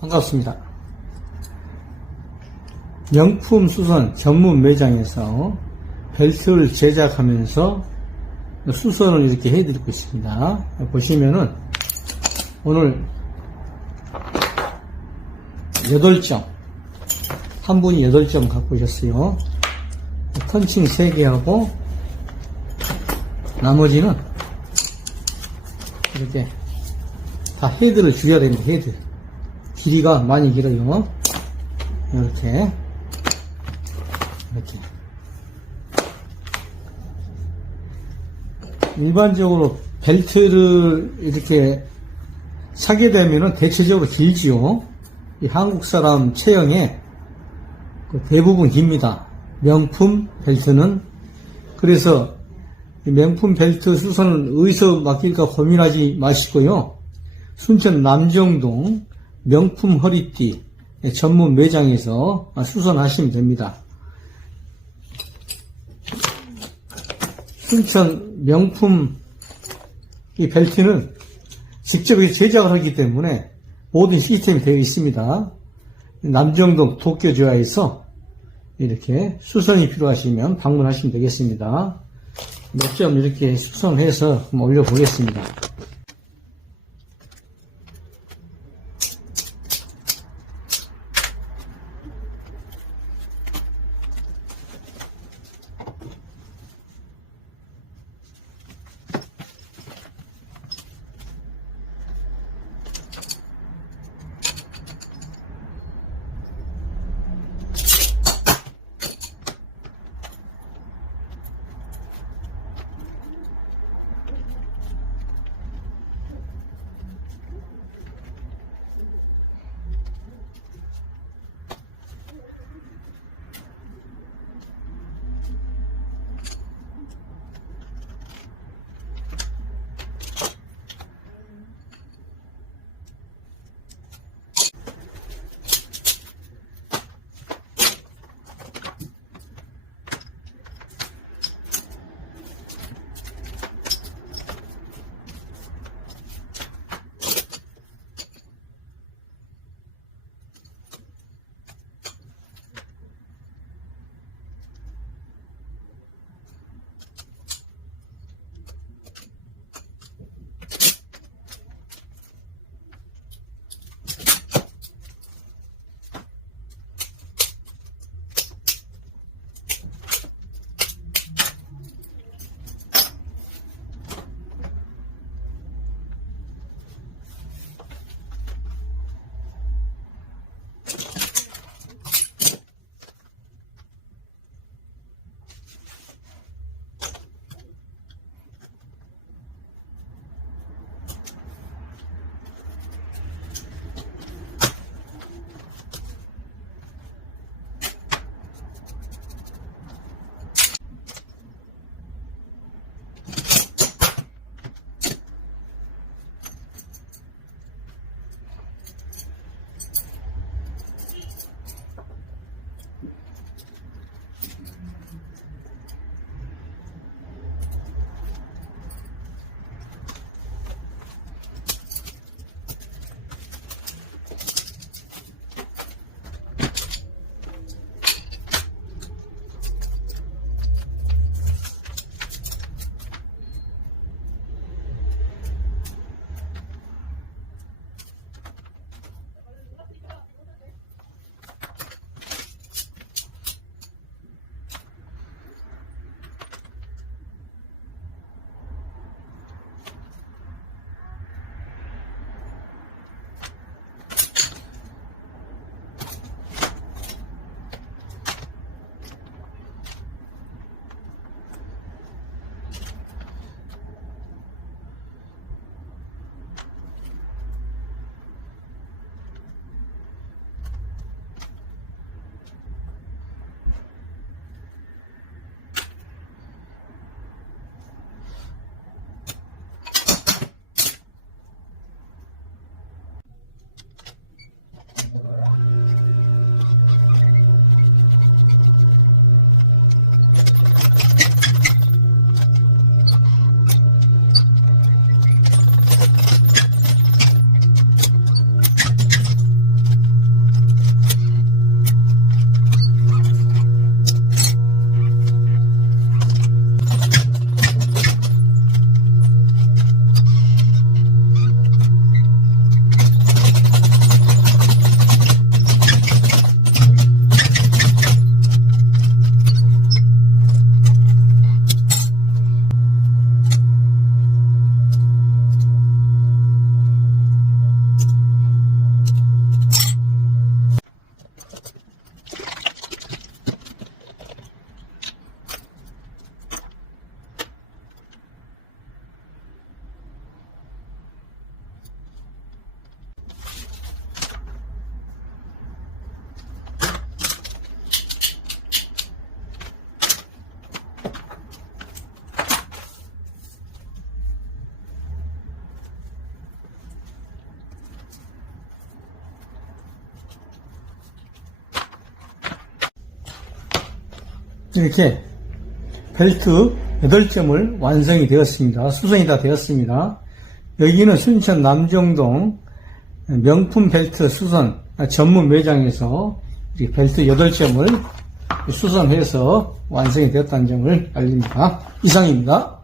반갑습니다. 명품 수선 전문 매장에서 벨트를 제작하면서 수선을 이렇게 해드리고 있습니다. 보시면은 오늘 8점, 한 분이 8점 갖고 오셨어요. 펀칭 3개 하고 나머지는 이렇게 다 헤드를 줄여야 됩니다. 헤드. 길이가 많이 길어요. 이렇게 이렇게 일반적으로 벨트를 이렇게 차게 되면은 대체적으로 길지요. 이 한국 사람 체형에 그 대부분 깁니다. 명품 벨트는 그래서 이 명품 벨트 수선을 어디서 맡길까 고민하지 마시고요. 순천 남정동 명품 허리띠 전문 매장에서 수선하시면 됩니다. 순천 명품 이 벨트는 직접 제작을 하기 때문에 모든 시스템이 되어 있습니다. 남정동 도쿄지와에서 이렇게 수선이 필요하시면 방문하시면 되겠습니다. 몇 점 이렇게 수선해서 올려보겠습니다. 이렇게 벨트 8점을 완성이 되었습니다. 수선이 다 되었습니다. 여기는 순천 남정동 명품 벨트 수선 전문 매장에서 벨트 8점을 수선해서 완성이 되었다는 점을 알립니다. 이상입니다.